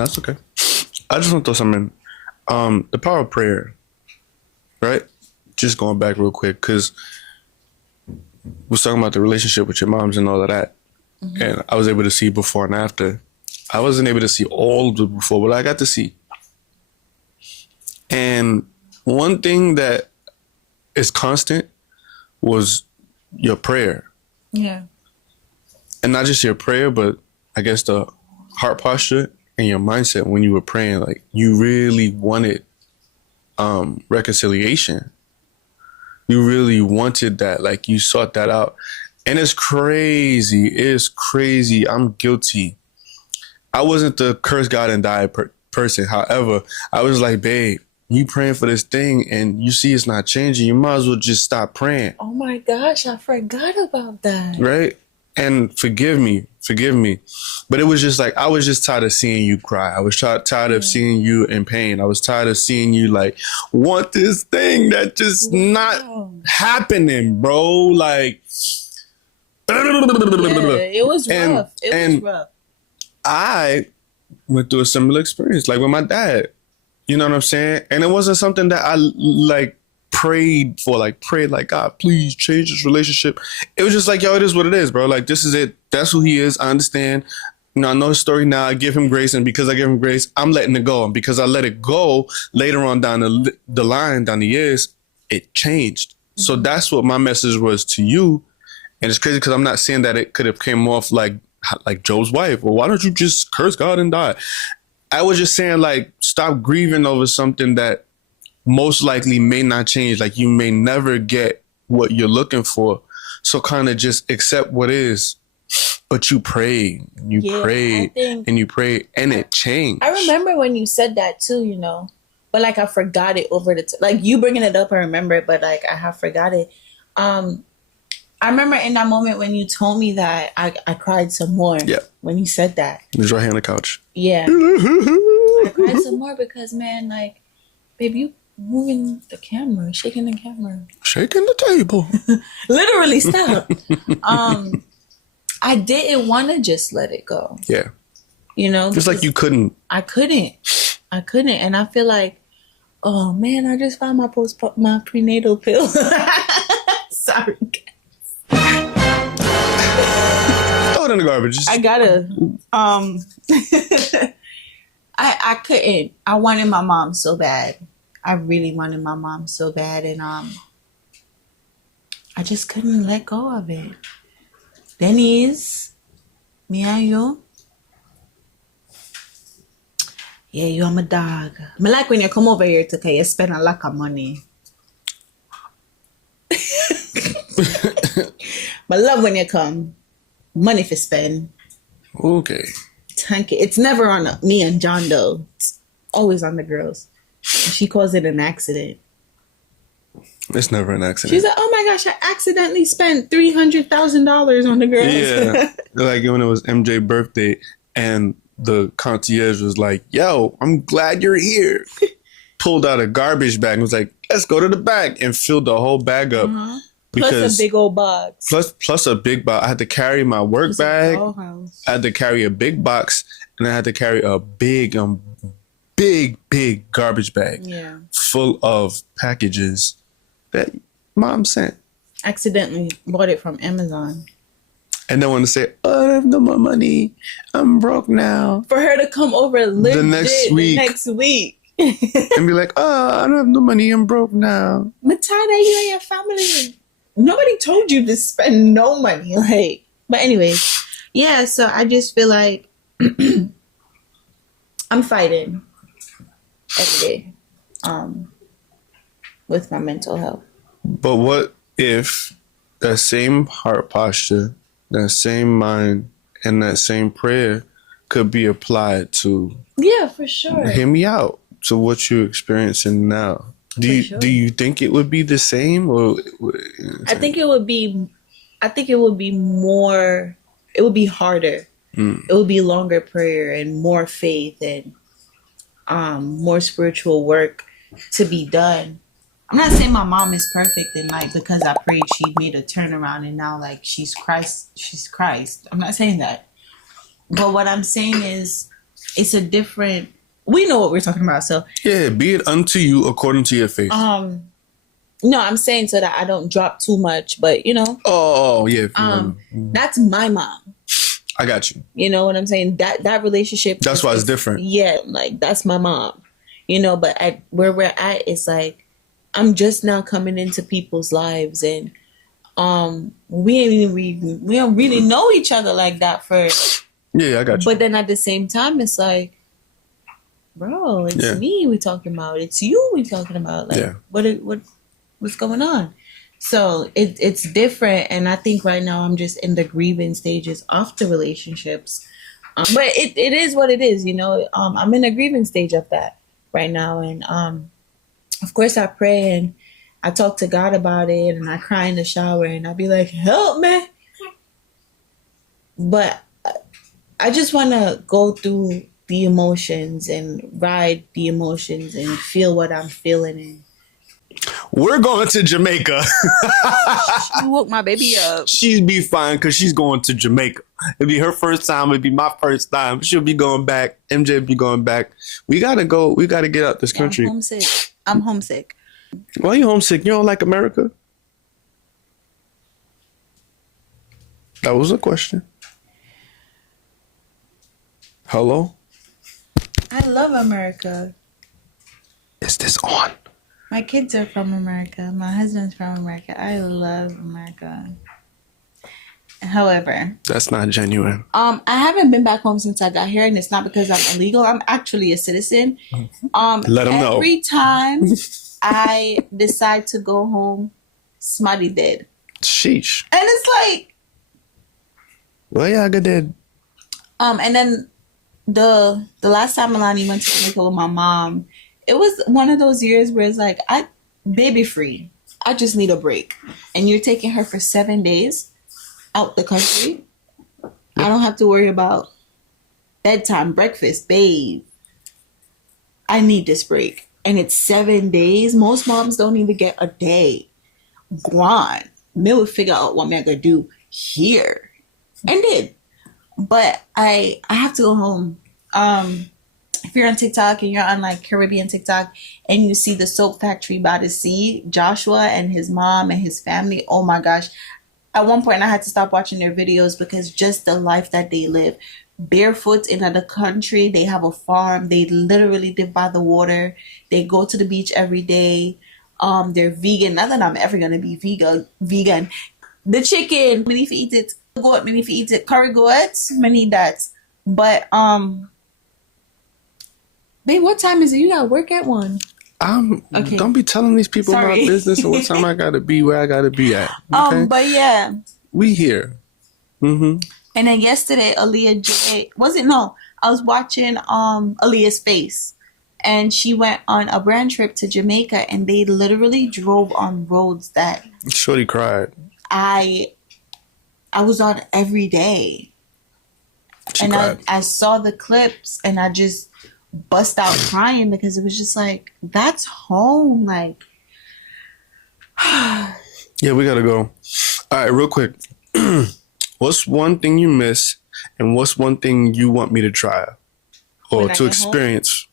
That's okay. I just want to throw something in. The power of prayer, right? Just going back real quick, because we was talking about the relationship with your moms and all of that. Mm-hmm. And I was able to see before and after. I wasn't able to see all of the before, but I got to see. And one thing that is constant was your prayer. Yeah. And not just your prayer, but I guess the heart posture and your mindset when you were praying. Like, you really wanted reconciliation. You really wanted that. Like, you sought that out. And it's crazy. It's crazy. I'm guilty. I wasn't the curse God and die person. However, I was like, babe, you praying for this thing and you see it's not changing. You might as well just stop praying. Oh my gosh, I forgot about that. Right? And forgive me. But it was just like, I was just tired of seeing you cry. I was tired of seeing you in pain. I was tired of seeing you like want this thing that just not happening, bro. Like, it was rough. It was rough. I went through a similar experience, like with my dad. You know what I'm saying? And it wasn't something that I like prayed for, like God, please change this relationship. It was just like, yo, it is what it is, bro. Like, this is it. That's who he is. I understand. You know, I know his story now. I give him grace, and because I give him grace, I'm letting it go. And because I let it go later on down the line, down the years, it changed. Mm-hmm. So that's what my message was to you. And it's crazy because I'm not saying that it could have came off like Job's wife. Well, why don't you just curse God and die? I was just saying, like, stop grieving over something that most likely may not change. Like, you may never get what you're looking for. So kind of just accept what is. But you prayed, and you prayed, and it changed. I remember when you said that too, you know. But like, I forgot it over the like, you bringing it up, I remember it, but like, I have forgot it. I remember in that moment when you told me that, I cried some more. Yeah. When you said that. It was right here on the couch. Yeah. I cried some more because, man, like, babe, you moving the camera, shaking the camera. Shaking the table. Literally, stop. I didn't want to just let it go. Yeah. You know? Just like you couldn't. I couldn't. And I feel like, oh, man, I just found my prenatal pill. Sorry, throw it in the garbage. I gotta. I couldn't. I wanted my mom so bad. I really wanted my mom so bad, and I just couldn't let go of it. Denise, me and you. Yeah, you are my dog. I like when you come over here to you spend a lot of money. But love when you come. Money for spend. Okay. Thank you. It's never on me and John though. It's always on the girls. She calls it an accident. It's never an accident. She's like, oh my gosh, I accidentally spent $300,000 on the girls. Yeah. Like when it was MJ's birthday and the concierge was like, yo, I'm glad you're here. Pulled out a garbage bag and was like, let's go to the bag, and filled the whole bag up. Uh-huh. Plus a big old box. Plus a big box. I had to carry my work bag. I had to carry a big box, and I had to carry a big garbage bag full of packages that mom sent. Accidentally bought it from Amazon. And then want to say, oh, I have no more money. I'm broke now. For her to come over the next week. And be like, oh, I don't have no money. I'm broke now. Matada, you and your family. Nobody told you to spend no money. Like, but anyways, yeah, so I just feel like I'm fighting every day with my mental health. But what if that same heart posture, that same mind, and that same prayer could be applied to... Yeah, for sure. Hear me out. To what you're experiencing now. Do you think it would be the same, or? I think it would be. I think it would be more. It would be harder. It would be longer prayer and more faith and more spiritual work to be done. I'm not saying my mom is perfect and like because I prayed she made a turnaround and now like she's Christ. I'm not saying that. But what I'm saying is it's a different. We know what we're talking about, so Yeah, be it unto you according to your faith. no, I'm saying so that I don't drop too much, but Oh, yeah. that's my mom. I got you. You know what I'm saying? That relationship. That's why it's different. Yeah, like that's my mom. But at where we're at, it's like I'm just now coming into people's lives, and we don't really know each other like that first. Yeah, I got you. But then at the same time, it's like, bro, it's me we talking about. It's you we talking about. Like, what's going on? So it's different, and I think right now I'm just in the grieving stages of the relationships. But it is what it is, I'm in a grieving stage of that right now, and of course I pray and I talk to God about it, and I cry in the shower, and I'll be like, help me. But I just want to go through the emotions and ride the emotions and feel what I'm feeling. And we're going to Jamaica. She woke my baby up. She'd be fine because she's going to Jamaica. It'd be her first time. It'd be my first time. She'll be going back. MJ will be going back. We got to go. We got to get out this country. I'm homesick. Why are you homesick? You don't like America? That was a question. Hello? I love America. Is this on? My kids are from America. My husband's from America. I love America. However, that's not genuine. I haven't been back home since I got here, and it's not because I'm illegal. I'm actually a citizen. Let them know. Every time I decide to go home, somebody dead. Sheesh. And it's like, well, yeah, I got dead. And then the last time Milani went to Jamaica with my mom, it was one of those years where it's like, baby free. I just need a break. And you're taking her for 7 days out the country. Yep. I don't have to worry about bedtime, breakfast, babe. I need this break. And it's 7 days. Most moms don't even get a day. Gone. Me will figure out what I'm going to do here. And did. But I have to go home. If you're on TikTok and you're on like Caribbean TikTok and you see the soap factory by the sea, Joshua and his mom and his family, oh my gosh. At one point I had to stop watching their videos because just the life that they live. Barefoot in another country, they have a farm, they literally live by the water, they go to the beach every day. They're vegan. Not that I'm ever gonna be vegan. The chicken, many for eat it. Goat, many for eat it. Curry goat, many that. But babe, what time is it? You gotta work at 1. Okay. Don't be telling these people my business and what time I gotta be where I gotta be at. Okay? But yeah, we here. Mm-hmm. And then yesterday, Aaliyah J I was watching Aaliyah's face, and she went on a brand trip to Jamaica, and they literally drove on roads that Shorty cried. I was on every day. She cried. I saw the clips, and I just bust out crying because it was just like, that's home. Like, yeah, we gotta go. All right, real quick. What's one thing you miss, and what's one thing you want me to try or to experience?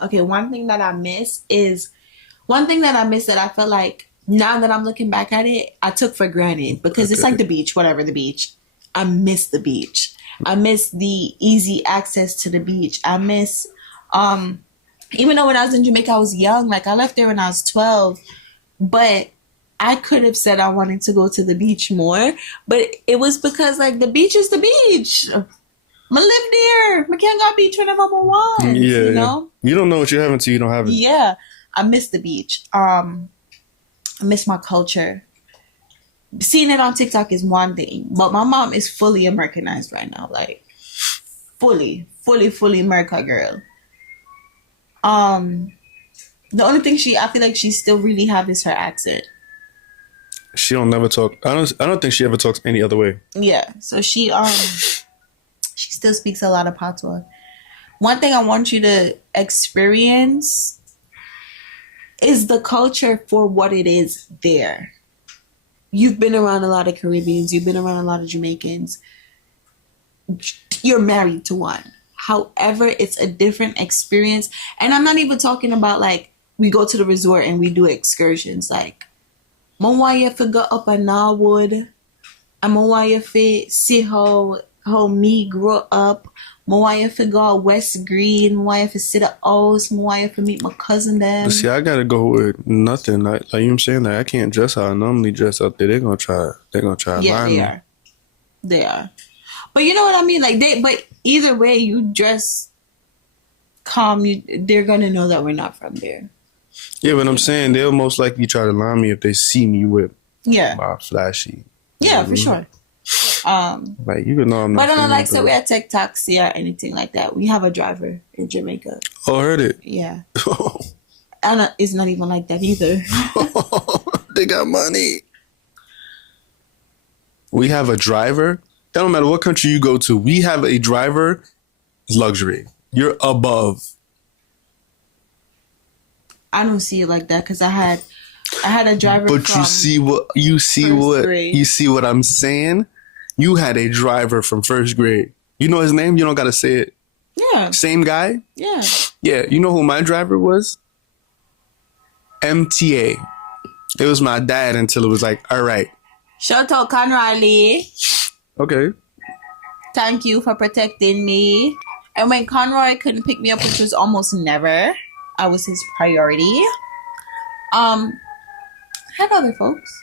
Home? Okay, one thing that I miss that I feel like now that I'm looking back at it, I took for granted because it's like the beach, whatever the beach. I miss the beach. I miss the easy access to the beach. I miss, even though when I was in Jamaica, I was young. Like I left there when I was 12, but I could have said I wanted to go to the beach more, but it was because like the beach is the beach. I live there. I can't go to the beach whenever I want. Yeah, you know? You don't know what you have until you don't have it. Yeah. I miss the beach. I miss my culture. Seeing it on TikTok is one thing, but my mom is fully Americanized right now. Like fully America girl. The only thing I feel like she still really have is her accent. She don't never talk. I don't think she ever talks any other way. Yeah. So she still speaks a lot of patois. One thing I want you to experience is the culture for what it is there. You've been around a lot of Caribbeans. You've been around a lot of Jamaicans. You're married to one. However, it's a different experience. And I'm not even talking about like we go to the resort and we do excursions. Like, I want you to go up a Norwood. I want you to see how me grow up. I want you to go West Green. I want you to see the house. I want you to meet my cousin them. But see, I gotta go with nothing. Like you know what I'm saying? Like I can't dress how I normally dress out there. They're gonna try Yeah, lie they me. are. They are. But you know what I mean? Like but either way, you dress calm, they're gonna know that we're not from there. Yeah, but I'm saying they'll most likely try to lie me if they see me with my flashy. Yeah, for sure. Like you can know I'm not. But I don't like so we had take taxi or anything like that. We have a driver in Jamaica. Oh, I heard it. Yeah. And it's not even like that either. They got money. We have a driver. That don't matter what country you go to. We have a driver. It's luxury. You're above. I don't see it like that because I had a driver. But you see what I'm saying? You had a driver from first grade. You know his name? You don't gotta say it. Yeah. Same guy? Yeah. Yeah. You know who my driver was? MTA. It was my dad until it was like, all right. Shout out Conroy Lee. Okay. Thank you for protecting me. And when Conroy couldn't pick me up, which was almost never, I was his priority. Had other folks,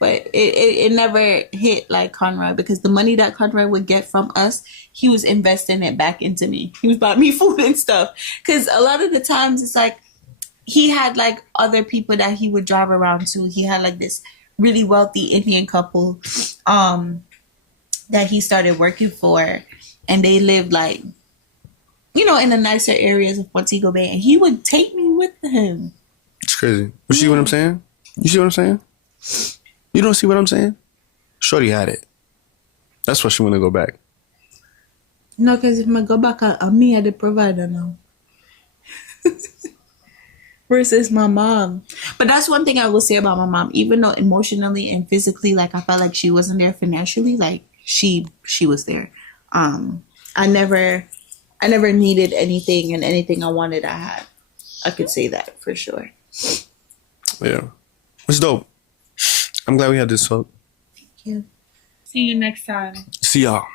but it never hit like Conroy because the money that Conroy would get from us, he was investing it back into me. He was buying me food and stuff. Because a lot of the times it's like he had like other people that he would drive around to. He had like this really wealthy Indian couple that he started working for, and they lived like, you know, in the nicer areas of Montego Bay, and he would take me with him. It's crazy. You see what I'm saying? You see what I'm saying? You don't see what I'm saying? Shorty had it. That's why she want to go back. No, because if I go back, I'm me the provider now. Versus my mom. But that's one thing I will say about my mom. Even though emotionally and physically, like I felt like she wasn't there financially, like she was there. I never needed anything, and anything I wanted, I had. I could say that for sure. Yeah. It's dope. I'm glad we had this talk. Thank you. See you next time. See y'all.